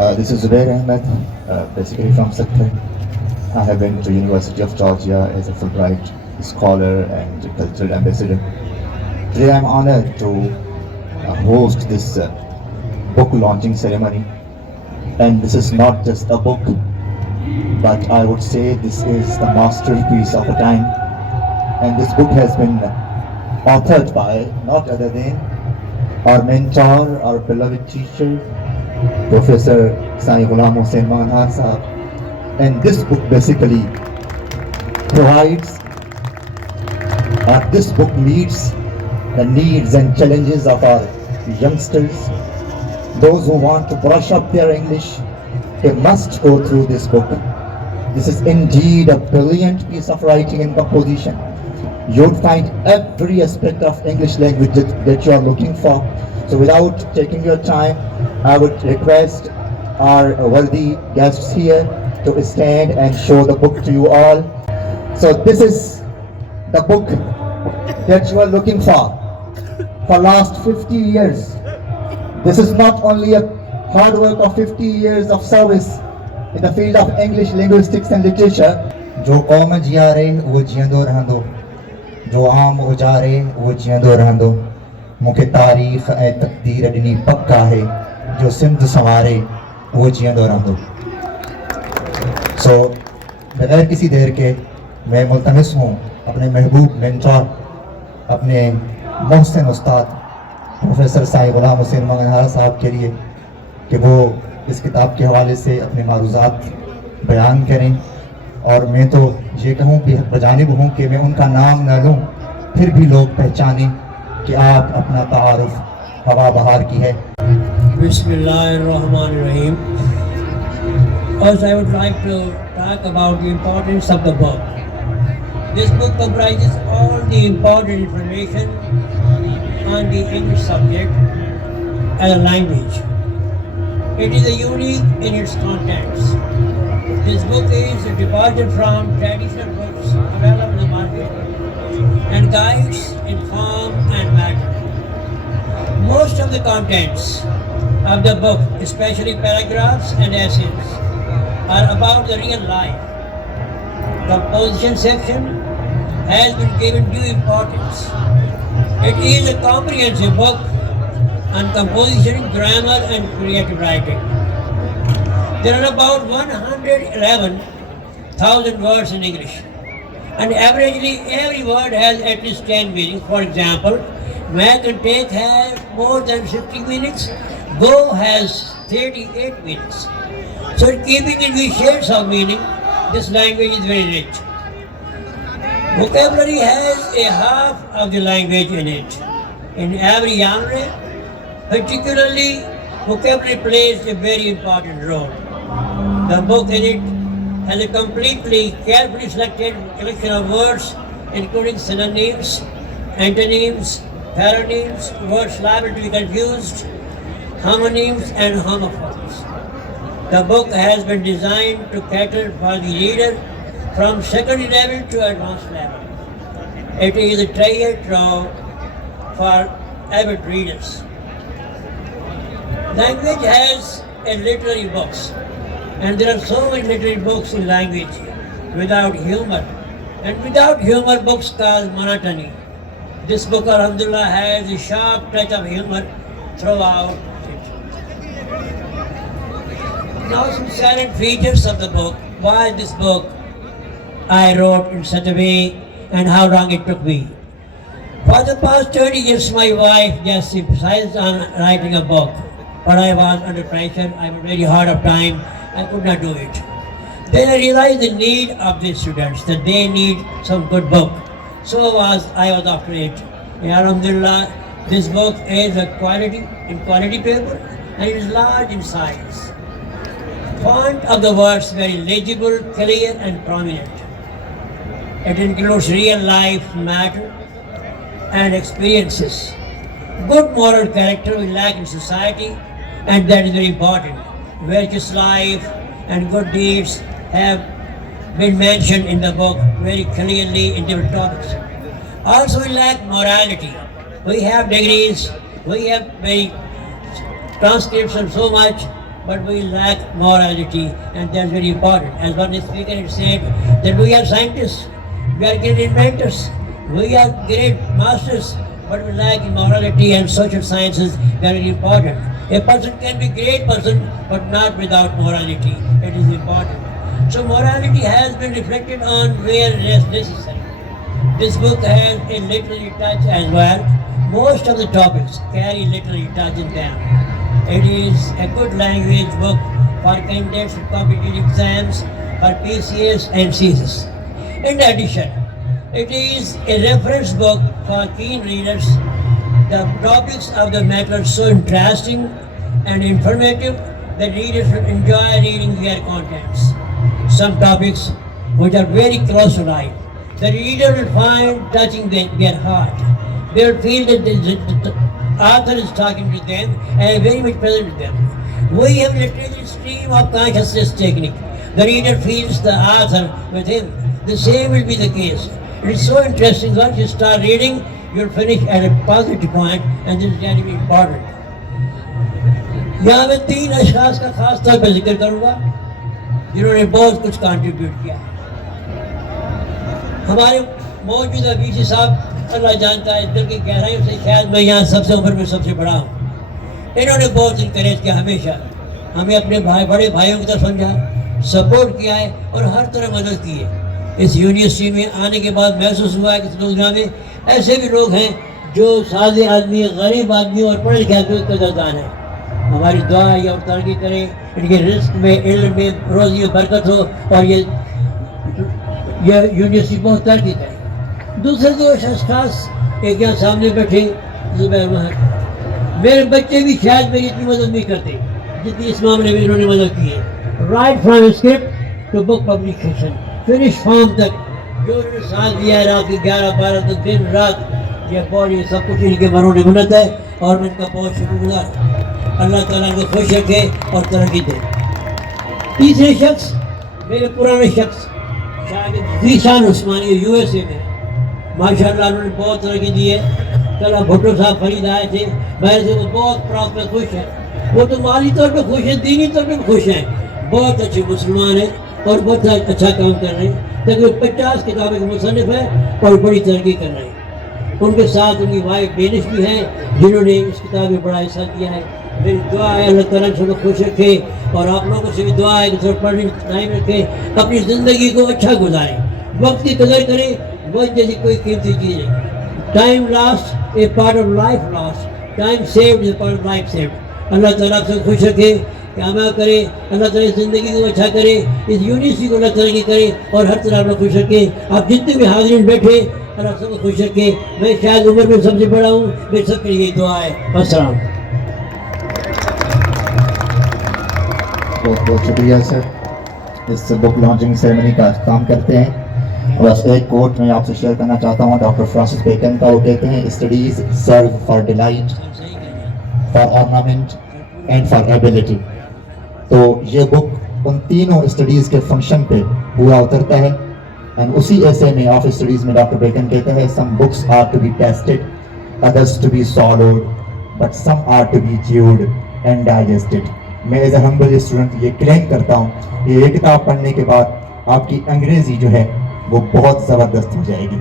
This is Zubair Ahmed, basically from Sukkur. I have been to University of Georgia as a Fulbright scholar and cultural ambassador. Today I'm honored to host this book launching ceremony. And this is not just a book, but I would say this is the masterpiece of a time. And this book has been authored by not other than our mentor, our beloved teacher, Professor Sai Ghulam Hussain Manhar Sahab. And this book basically provides, this book meets the needs and challenges of our youngsters. Those who want to brush up their English, they must go through this book. This is indeed a brilliant piece of writing and composition. You'll find every aspect of English language that you are looking for. So without taking your time, I would request our worthy guests here to stand and show the book to you all. So this is the book that you are looking for last 50 years. This is not only a hard work of 50 years of service in the field of English linguistics and literature. जो कौम जियारे वो जियंदो रहंदो, जो आम उजारे वो जियंदो रहंदो, मुखे तारीख ऐं तक़दीर ॾिनी पक आहे, जो सिंध संवारे वो जियंदो रहंदो. सो बगैर किसी देर के मैं मुल्तमिस हूँ अपने महबूब मेंटर, अपने मोहसिन उस्ताद प्रोफेसर साई गुलाम हुसैन मंगनहार साहब के लिए कि वो इस किताब के हवाले से अपने मारूज़ात बयान करें. और मैं तो ये कहूँ कि बजानिब हूँ कि मैं उनका नाम न लूँ, फिर भी लोग पहचानें कि आप अपना तारुफ हवा बहार की है. Bismillahirrahmanirrahim. First, I would like to talk about the importance of the book. This book comprises all the important information on the English subject as a language. It is unique in its contents. This book is a departure from traditional books available in the market and guides in form and matter. Most of the contents of the book, especially paragraphs and essays, are about the real life. The composition section has been given due importance. It is a comprehensive book on composition, grammar and creative writing. There are about 111,000 words in English, and averagely every word has at least 10 meanings. For example, Mac and take has more than 50 meanings, Go has 38 meanings. So keeping in these shades of meaning, this language is very rich. Vocabulary has a half of the language in it. In every genre, particularly, vocabulary plays a very important role. The book in it has a completely carefully selected collection of words, including synonyms, antonyms, paronyms, words liable to be confused, homonyms and homophones. The book has been designed to cater for the reader from secondary level to advanced level. It is a treasure trove for avid readers. Language has a literary books, and there are so many literary books in language without humor. And without humor, books cause monotony. This book, alhamdulillah, has a sharp touch of humor throughout it. Now some salient features of the book. Why this book I wrote in such a way and how long it took me. For the past 30 years, my wife just emphasized on writing a book. But I was under pressure, I was very hard of time, I could not do it. Then I realized the need of the students, that they need some good book. So I was after it. And alhamdulillah, this book is a quality paper and it is large in size. Font of the words very legible, clear and prominent. It includes real life matter and experiences. Good moral character we lack in society, and that is very important. Virtuous life and good deeds have been mentioned in the book very clearly in different topics. Also we lack morality. We have degrees, we have many transcripts and so much, but we lack morality, and that's very important. As one speaker had said, that we are scientists, we are great inventors, we are great masters, but we lack morality, and social sciences very important. A person can be a great person, but not without morality. It is important. So morality has been reflected on where it is necessary. This book has a literary touch as well. Most of the topics carry literary touch in them. It is a good language book for candidates for competitive exams, for PCS and CSS. In addition, it is a reference book for keen readers. The topics of the matter are so interesting and informative that readers will enjoy reading their contents. Some topics which are very close to life, the reader will find touching their heart. They will feel that the author is talking to them and very much present to them. We have literally stream of consciousness technique. The reader feels the author with him. The same will be the case. It is so interesting. Once you start reading, you'll finish at a positive point, and this is very important. यहाँ मैं 3 अशखास का खास तौर पर जिक्र करूँगा जिन्होंने बहुत कुछ कंट्रीब्यूट किया। हमारे मौजूदा वीसी साहब, अल्लाह जानता है दिल की गहराइयों से, शायद मैं यहाँ सबसे उम्र में सबसे बड़ा हूँ। इन्होंने बहुत इंकरेज किया, हमेशा हमें अपने बड़े भाइयों की तरफ समझा, सपोर्ट किया है और हर तरह मदद की है। इस यूनिवर्सिटी में आने के बाद महसूस हुआ है कि दुनिया में ऐसे भी लोग हैं जो सादे आदमी, गरीब आदमी और पढ़े लिखे आदमी कदरदान है। हमारी दुआ है और तरक्की करें, इनके रिस्क में, इल्म में, रोज़ी में बरकत हो और ये यूनिवर्सिटी बहुत तरक्की करे। दूसरे 2 अशखास एक यहाँ सामने बैठे, ज़ुबैर महर, मेरे बच्चे भी शायद मेरी इतनी मदद नहीं करते जितनी इस मामले में इन्होंने मदद की है। Right from script to book publication, finish form तक जो उन्होंने साथ दिया है, रात के 11-12 तक दिन रात ये बॉडी सब कुछ इनके मरों ने मदद है और मैं इनका बहुत शुक्रगुजार। अल्लाह ताला को खुश रखे और तरक्की दे। तीसरे शख्स मेरे पुराने शख्स शायद ज़ीशान उस्मानी USA में, माशाअल्लाह उन्होंने बहुत तरक्की दी है। कल भुट्टो साहब फरीद आए थे, मेरे से वो बहुत प्राउड में खुश हैं। वो तो माली तौर पर खुश हैं, दीनी तौर पर खुश हैं, बहुत अच्छे मुसलमान हैं और बहुत अच्छा काम कर रहे हैं। तकरीबन 50 किताबें के मुसन्निफ हैं और बड़ी तरक्की कर रहे हैं। उनके साथ उनकी वाइफ डेनिश भी हैं जिन्होंने इस किताब में बड़ा हिस्सा दिया है। मेरी दुआ है अल्लाह ताला सबको खुश रखे और आप लोगों से भी दुआ है कि सब पढ़ने टाइम रखें, अपनी ज़िंदगी को अच्छा गुजारें, वक्त की कदर करें, वक्त जैसी कोई कीमती चीज़ नहीं। Time lost a part of life lost, time saved is part of life saved. Allah Taala सबको खुश रखे, कामयाब करे, अल्लाह ताला ज़िंदगी को अच्छा करे, इस यूनिवर्सिटी को अल्लाह तरक्की करे और हर तरह आप खुश रखे। आप जितने भी हाज़रीन बैठे, अल्लाह सबको खुश रखे। मैं शायद उम्र में सबसे बड़ा हूँ, मेरे सबके लिए दुआ है। अस्सलाम। बहुत बहुत शुक्रिया सर। इस बुक लॉन्चिंग सेरेमनी का काम करते हैं। बस एक कोट मैं आपसे शेयर करना चाहता हूँ डॉक्टर फ्रांसिस बेकन का। वो कहते हैं, studies serve for delight, for ornament and for ability. तो ये बुक उन तीनों स्टडीज़ के फंक्शन पे पूरा उतरता है। एंड उसी ऐसे में ऑफ स्टडीज़ में डॉक्टर बेकन कहते हैं, some books are to be tasted, others to be swallowed, but some are to be chewed and digested. मैं एज ए हम्बल स्टूडेंट ये क्लेम करता हूँ, ये किताब पढ़ने के बाद आपकी अंग्रेज़ी जो है वो बहुत ज़बरदस्त हो जाएगी।